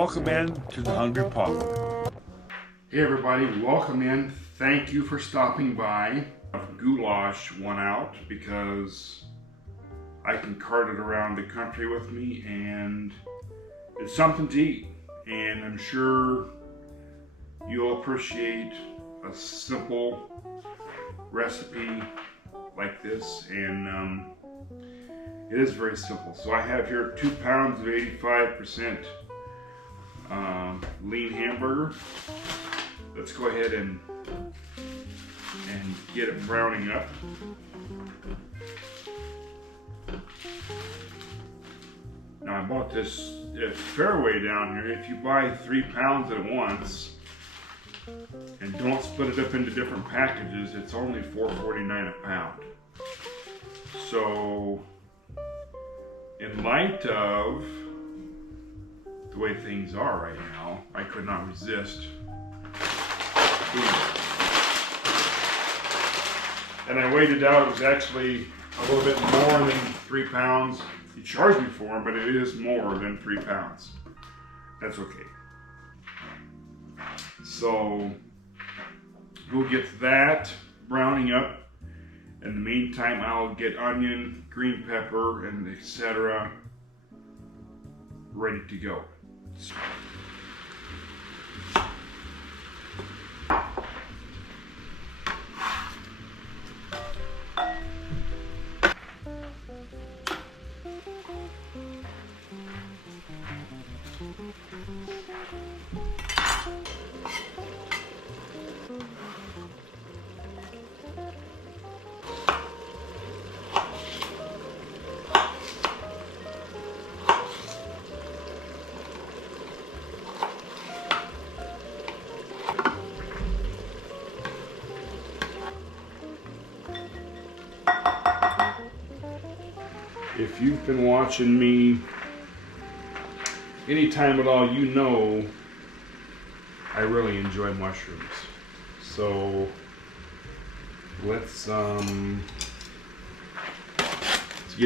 welcome in to the Hungry Pauper. Hey everybody, welcome in. Thank you for stopping by. Goulash won out because I can cart it around the country with me and it's something to eat. And I'm sure you'll appreciate a simple recipe like this, and it is very simple. So I have here 2 pounds of 85% lean hamburger. Let's go ahead and get it browning up. Now I bought this at Fairway down here. If you buy 3 pounds at once and don't split it up into different packages, it's only $4.49 a pound. So in light of the way things are right now, I could not resist doing it. And I weighed it out. It was actually a little bit more than 3 pounds. He charged me for them, but it is more than 3 pounds. That's okay. So we'll get that browning up. In the meantime, I'll get onion, green pepper, and etc. ready to go. If you've been watching me anytime at all, you know I really enjoy mushrooms. So let's get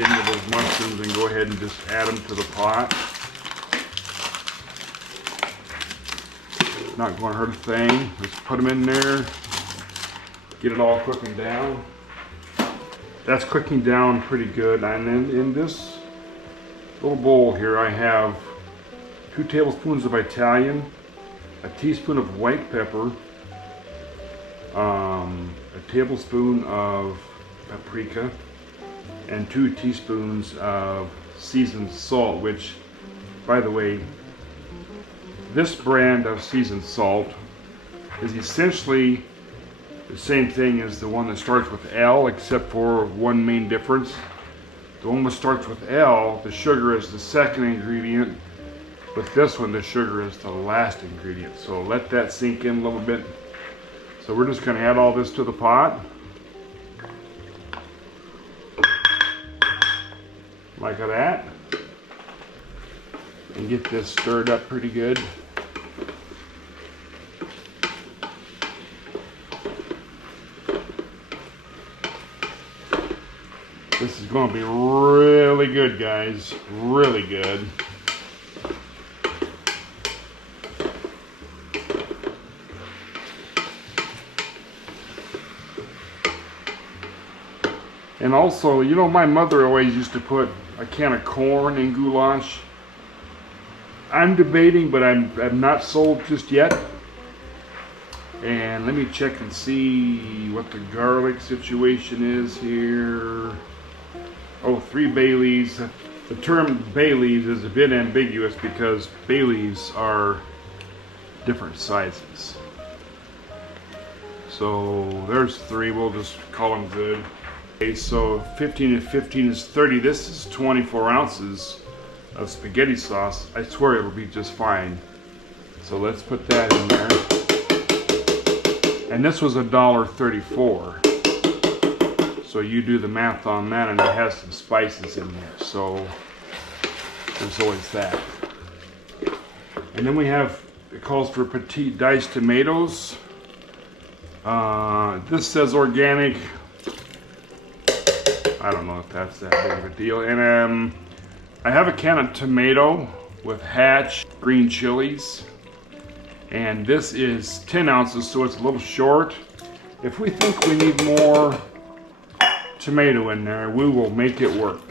into those mushrooms and go ahead and just add them to the pot. Not going to hurt a thing. Let's put them in there, get it all cooking down. That's cooking down pretty good. And then in this little bowl here, I have 2 tablespoons of Italian, a teaspoon of white pepper, a tablespoon of paprika, and 2 teaspoons of seasoned salt, which, by the way, this brand of seasoned salt is essentially the same thing as the one that starts with L, except for one main difference. The one that starts with L, the sugar is the second ingredient, but this one, the sugar is the last ingredient. So let that sink in a little bit. So we're just going to add all this to the pot. Like that. And get this stirred up pretty good. This is going to be really good, guys. Really good. And also, you know, my mother always used to put a can of corn in goulash. I'm debating, but I'm not sold just yet. And let me check and see what the garlic situation is here. Oh, 3 bay leaves. The term bay leaves is a bit ambiguous because bay leaves are different sizes. So there's 3, we'll just call them good. Okay, so 15 and 15 is 30. This is 24 ounces of spaghetti sauce. I swear it'll be just fine. So let's put that in there. And this was $1.34. So you do the math on that, and it has some spices in there. So there's always that. And then we have, it calls for petite diced tomatoes. This says organic. I don't know if that's that big of a deal. And I have a can of tomato with Hatch green chilies. And this is 10 ounces, so it's a little short. If we think we need more tomato in there, we will make it work.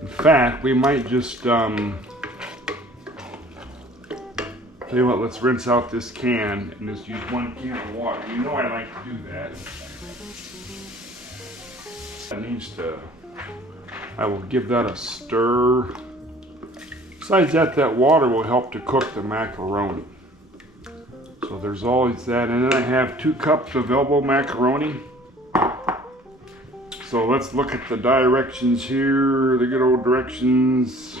In fact, we might just, tell you what, let's rinse out this can and just use 1 can of water. You know I like to do that. That needs to, I will give that a stir. Besides that, that water will help to cook the macaroni. So there's always that. And then I have 2 cups of elbow macaroni. So let's look at the directions here, the good old directions.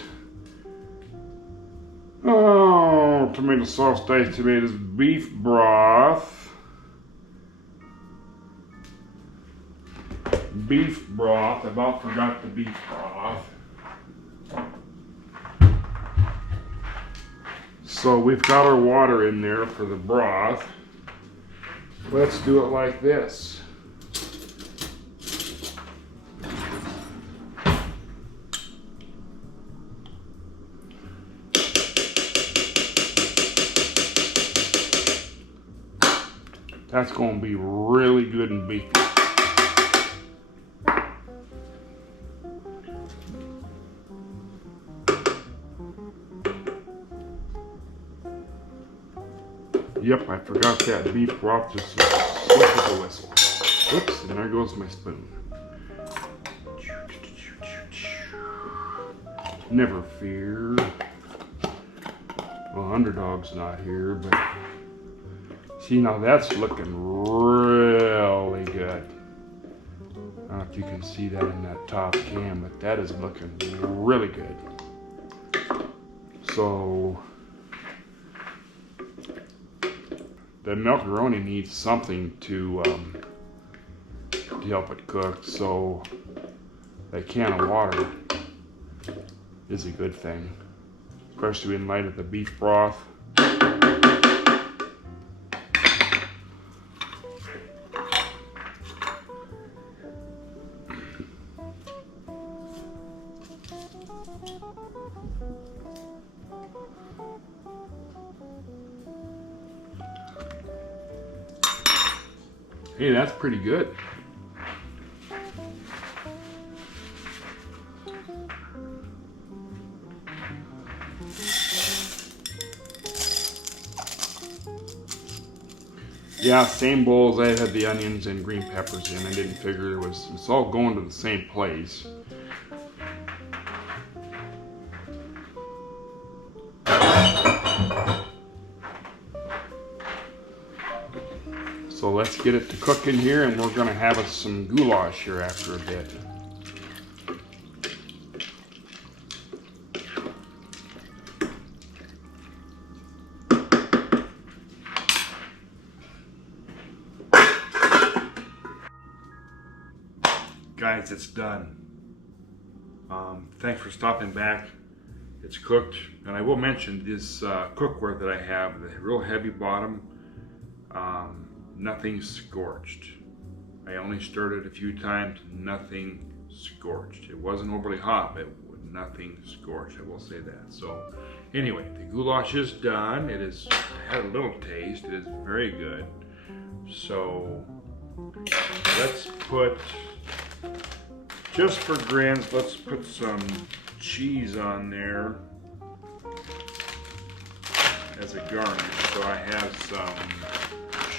Oh, tomato sauce, diced tomatoes, beef broth. Beef broth, I about forgot the beef broth. So we've got our water in there for the broth. Let's do it like this. That's going to be really good and beefy. Yep, I forgot that beef broth just slip with a whistle. Oops, and there goes my spoon. Never fear. Well, Underdog's not here, but see, now that's looking really good. I don't know if you can see that in that top cam, but that is looking really good. So the macaroni needs something to help it cook, so a can of water is a good thing, especially in light of the beef broth. Hey, that's pretty good. Yeah, same bowls. I had the onions and green peppers in. I didn't figure it's all going to the same place. So let's get it to cook in here, and we're gonna have us some goulash here after a bit. Guys, it's done. Thanks for stopping back. It's cooked, and I will mention this cookware that I have, the real heavy bottom. Nothing scorched. I only stirred it a few times, nothing scorched. It wasn't overly hot, but nothing scorched, I will say that. So anyway, the goulash is done. It has had a little taste. It is very good. So let's put, just for grins, let's put some cheese on there as a garnish. So I have some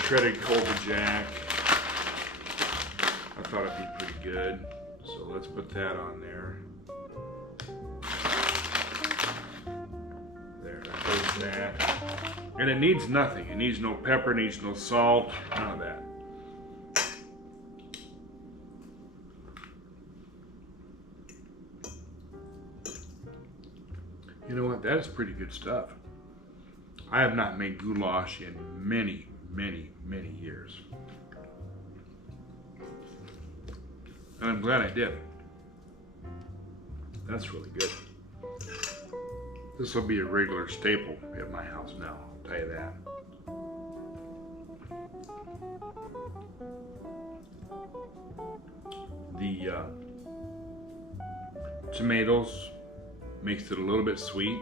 shredded Colby Jack. I thought it'd be pretty good, so let's put that on there. There, there's that. And it needs nothing. It needs no pepper, needs no salt, none of that. You know what? That is pretty good stuff. I have not made goulash in many years. And I'm glad I did. That's really good. This will be a regular staple at my house now, I'll tell you that. The tomatoes makes it a little bit sweet.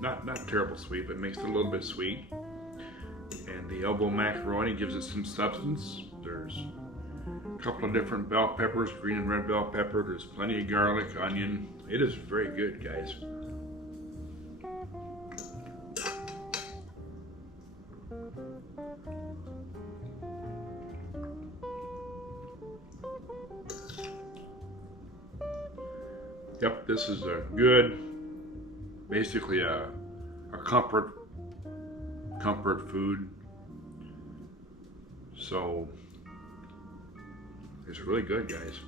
Not terrible sweet, but makes it a little bit sweet. And the elbow macaroni gives it some substance. There's a couple of different bell peppers, green and red bell pepper. There's plenty of garlic, onion. It is very good, guys. Yep, this is a good, basically a comfort food. So it's really good, guys.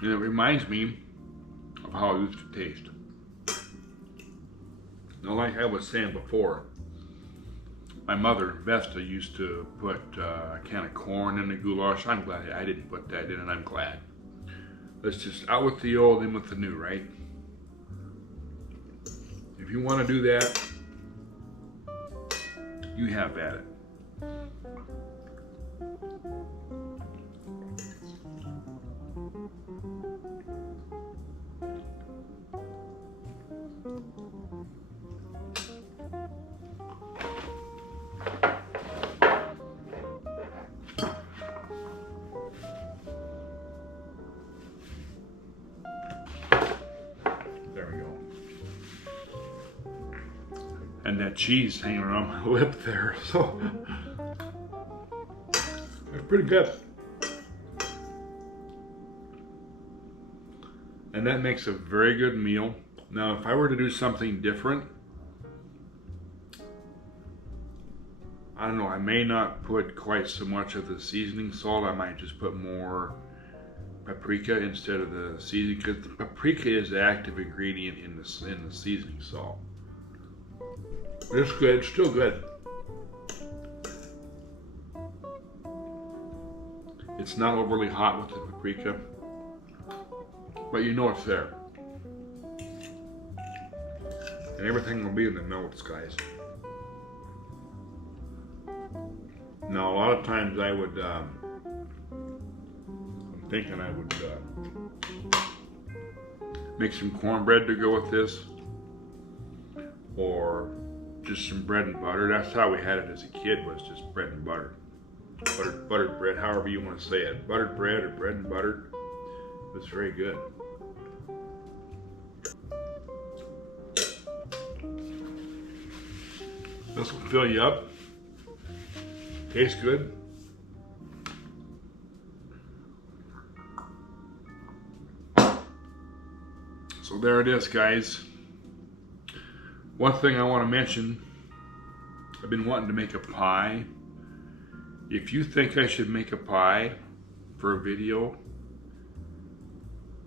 And it reminds me of how it used to taste. Now, like I was saying before, my mother, Vesta, used to put a can of corn in the goulash. I'm glad I didn't put that in, and I'm glad. Let's just out with the old, in with the new, right? If you want to do that, you have at it. There we go. And that cheese hanging around my lip there, so it's pretty good. And that makes a very good meal. Now, if I were to do something different, I don't know, I may not put quite so much of the seasoning salt. I might just put more paprika instead of the seasoning, because the paprika is the active ingredient in the seasoning salt. It's good, it's still good. It's not overly hot with the paprika, but you know it's there. And everything will be in the notes, guys. Now, a lot of times I would, I'm thinking I would make some cornbread to go with this, or just some bread and butter. That's how we had it as a kid, was just bread and butter. Buttered bread, however you want to say it. Buttered bread or bread and butter. It was very good. This will fill you up. Tastes good. So there it is, guys. One thing I want to mention, I've been wanting to make a pie. If you think I should make a pie for a video,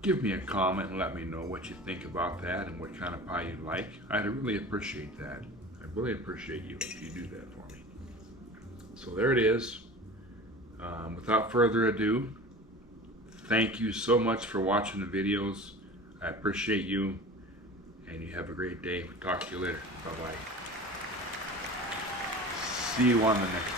give me a comment and let me know what you think about that and what kind of pie you like. I'd really appreciate that. I really appreciate you if you do that for me. So there it is. Without further ado, thank you so much for watching the videos. I appreciate you, and you have a great day. We'll talk to you later. Bye-bye. See you on the next one.